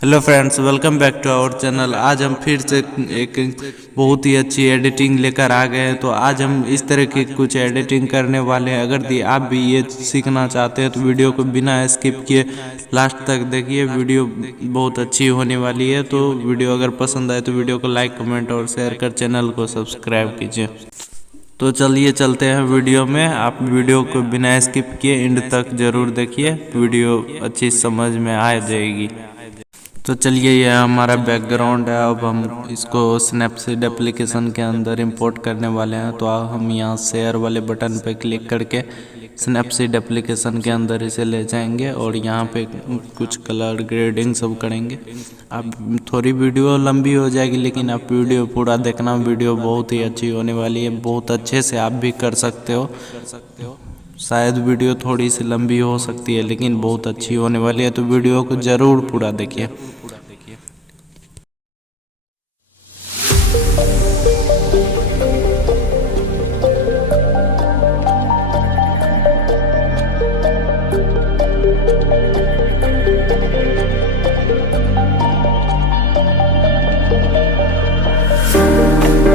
Hello friends, welcome back to our channel. आज हम फिर से एक बहुत ही अच्छी एडिटिंग लेकर आ गए हैं। तो आज हम इस तरह की कुछ एडिटिंग करने वाले हैं। अगर आप भी ये सीखना चाहते हैं तो वीडियो को बिना स्किप किए लास्ट तक देखिए। वीडियो बहुत अच्छी होने वाली है। तो वीडियो अगर पसंद आए तो वीडियो को लाइक, कमेंट और शेयर कर चैनल को सब्सक्राइब कीजिए। तो चलिए चलते हैं वीडियो में। आप वीडियो को बिना स्किप किए एंड तक ज़रूर देखिए, वीडियो अच्छी समझ में आ जाएगी। तो चलिए, यह हमारा बैकग्राउंड है। अब हम इसको स्नैपसीड एप्लीकेशन के अंदर इंपोर्ट करने वाले हैं। तो हम यहाँ शेयर वाले बटन पर क्लिक करके स्नैपसीड एप्लीकेशन के अंदर इसे ले जाएंगे और यहाँ पे कुछ कलर ग्रेडिंग सब करेंगे। अब थोड़ी वीडियो लंबी हो जाएगी, लेकिन आप वीडियो पूरा देखना। वीडियो बहुत ही अच्छी होने वाली है, बहुत अच्छे से आप भी कर सकते हो। शायद वीडियो थोड़ी सी लंबी हो सकती है, लेकिन बहुत अच्छी होने वाली है। तो वीडियो को ज़रूर पूरा देखिए।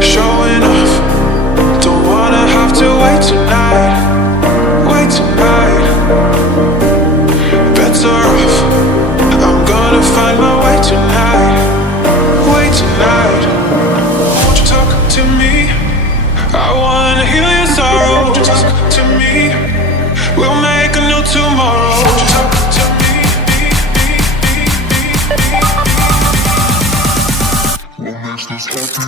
Showing off, don't wanna have to wait tonight, better off, I'm gonna find my way tonight, won't you talk to me, I wanna heal your sorrow, won't you talk to me, we'll make a new tomorrow, won't you talk to me, we'll make this happy.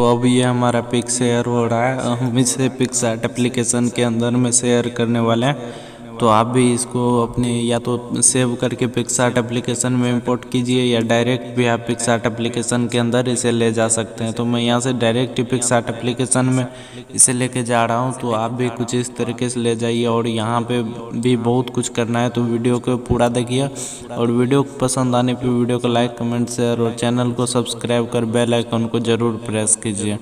तो अब ये हमारा pic share हो रहा है, हम इसे PicsArt application के अंदर में शेयर करने वाले हैं। तो आप भी इसको अपने या तो सेव करके पिक्सार्ट एप्लीकेशन में इंपोर्ट कीजिए या डायरेक्ट भी आप पिक्सार्ट एप्लीकेशन के अंदर इसे ले जा सकते हैं। तो मैं यहाँ से डायरेक्ट ही पिक्सार्ट एप्लीकेशन में इसे लेके जा रहा हूँ, तो आप भी कुछ इस तरीके से ले जाइए। और यहाँ पे भी बहुत कुछ करना है, तो वीडियो को पूरा देखिए। और वीडियो पसंद आने पर वीडियो को लाइक, कमेंट, शेयर और चैनल को सब्सक्राइब कर बेल आइकन को ज़रूर प्रेस कीजिए।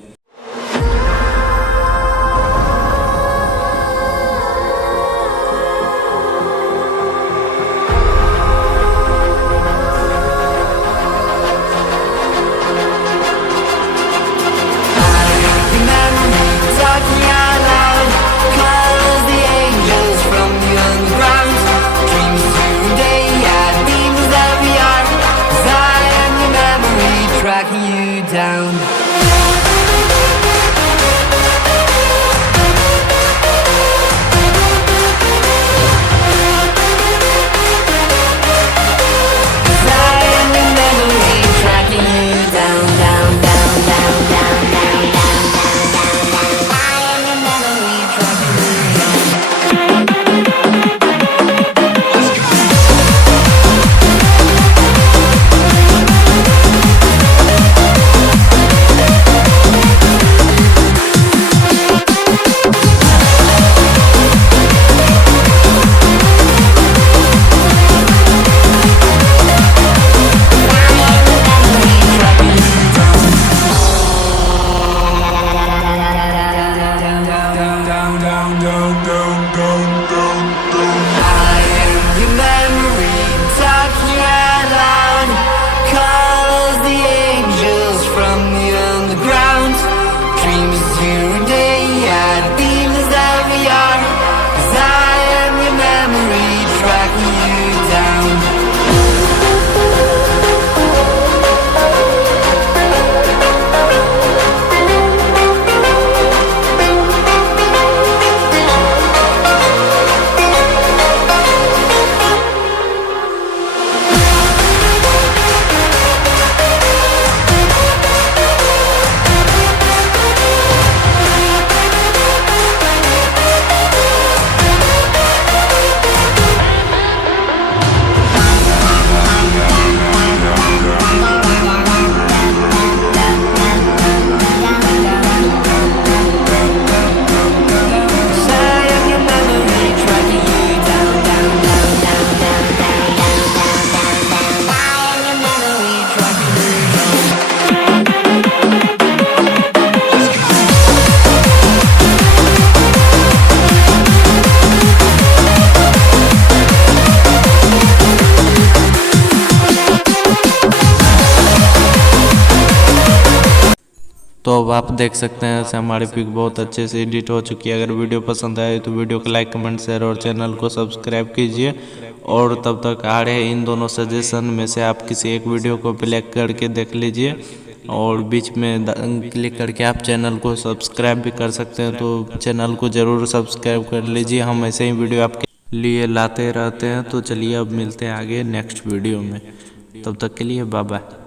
Tracking you down. तो अब आप देख सकते हैं ऐसे हमारी पिक बहुत अच्छे से एडिट हो चुकी है। अगर वीडियो पसंद आए तो वीडियो को लाइक, कमेंट, शेयर और चैनल को सब्सक्राइब कीजिए। और तब तक आ रहे इन दोनों सजेशन में से आप किसी एक वीडियो को प्ले करके देख लीजिए और बीच में क्लिक करके आप चैनल को सब्सक्राइब भी कर सकते हैं। तो चैनल को ज़रूर सब्सक्राइब कर लीजिए, हम ऐसे ही वीडियो आपके लिए लाते रहते हैं। तो चलिए अब मिलते हैं आगे नेक्स्ट वीडियो में, तब तक के लिए बाय बाय।